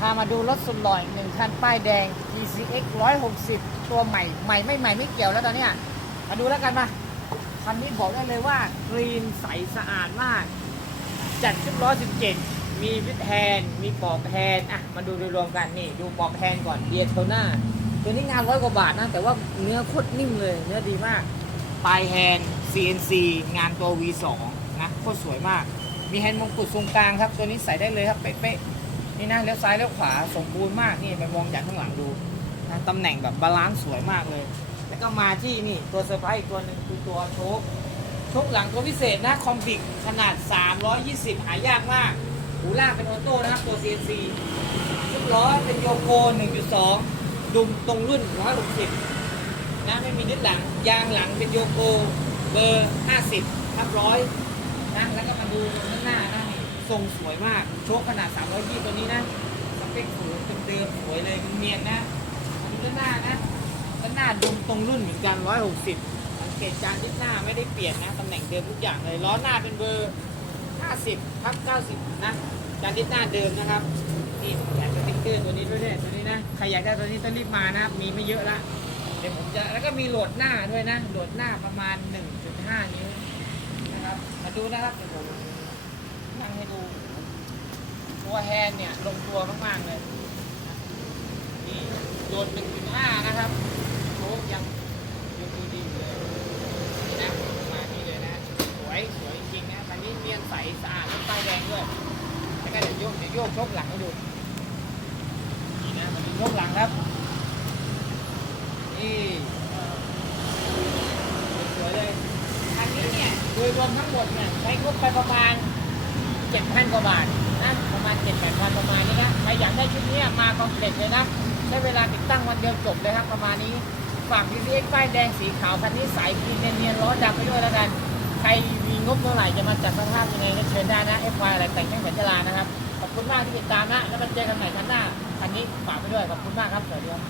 พามาดูรถสุดหล่ออีกหนึ่งคันป้ายแดง GCX 160 ตัวใหม่ใหม่ไม่ใหม่ไม่เกี่ยวแล้วตอนเนี้ยมาดูแล้วกันมาคันนี้บอกได้เลยว่ากรีนใสสะอาดมาก จัดชุด117 มีวิดแฮนมีปอกแฮนอะมาดูโดยรวมกันนี่ ดูปอกแฮนก่อนเดียโทน่าตัวนี้งานร้อยกว่าบาทนะ แต่ว่าเนื้อโคตรนิ่มเลย เนื้อดีมาก ปลายแฮน CNC งานตัว V2 นะโคตรสวยมาก มีแฮนด์มงกุฎทรงกลางครับ ตัวนี้ใส่ได้เลยครับเป๊ะๆ นี่นะเลี้ยวซ้ายเลี้ยวขวาสมบูรณ์มากนี่ไปมองจากข้างหลังดูนะตำแหน่งแบบบาลานซ์สวยมากเลย แล้วก็มาที่นี่ตัวเซอร์ไพรส์อีกตัวหนึ่งคือตัวโชคโชคหลังตัวพิเศษนะคอมบิกขนาด 320 หายากมากหูล่างเป็นออโต้นะครับตัว CNC ชุดล้อเป็นโยโก 1.2 ดุมตรงรุ่น 160 นะไม่มีนิดหลัง ยางหลังเป็นโยโกเบอร์ 50 ทับร้อยนะแล้วก็มาดู ทรงสวยมาก โชคขนาด 320 ตัวนี้นะ สเปคสวยเดิมๆสวยเลยเนียนนะดูด้านหน้านะด้านหน้าดุมตรงรุ่นเหมือนกัน 160 สังเกตจานที่หน้าไม่ได้เปลี่ยนนะ ตำแหน่งเดิมทุกอย่างเลย ล้อหน้าเป็นเบอร์ 50ทับ90 นะ จานที่หน้าเดิมนะครับนี่แถมสติ๊กเกอร์ตัวนี้ด้วยเนี่ยตัวนี้นะ ใครอยากได้ตัวนี้ต้องรีบมานะครับ มีไม่เยอะละ เดี๋ยวผมจะ แล้วก็มีโหลดหน้าด้วยนะ โหลดหน้าประมาณ 1.5 นิ้วนะครับ มาดูนะครับเดี๋ยวผม ตัวแฮนเนี่ยลงตัวมากๆเลยนี่โหลด1.5 นะครับโชคยังยังดูดีอยู่เลยนะมาณนี้เลยนะสวยสวยจริงนะคันนี้เนียนใสสะอาดแล้วป้ายแดงด้วยแล้วก็เดี๋ยวโยกเดี๋ยวโยกชกหลังให้ดูนี่นะมันมีชกหลังครับนี่สวยเลยคันนี้เนี่ยโดยรวมทั้งหมดเนี่ยใช้งบไปประมาณเจ็ดพันกว่าบาท เจ็ดแปดวันประมาณนี้นะใครอยากได้ชุดนี้มาคอมเพล็กเลยนะใช้เวลาติดตั้งวันเดียวจบเลยครับประมาณนี้ฝาก PCX ป้ายแดงสีขาวคันนี้สายพีเนียนๆล้อดำไปด้วยแล้วกัน ใครมีงบเท่าไหร่จะมาจัดสภาพยังไงก็เชิญได้นะ FY อะไรแต่งแค่งแสนจรานะครับ ขอบคุณมากที่ติดตามนะ แล้วมาเจอกันใหม่ครั้งหน้าคันนี้ฝากไปด้วยขอบคุณมากครับสวัสดีครับ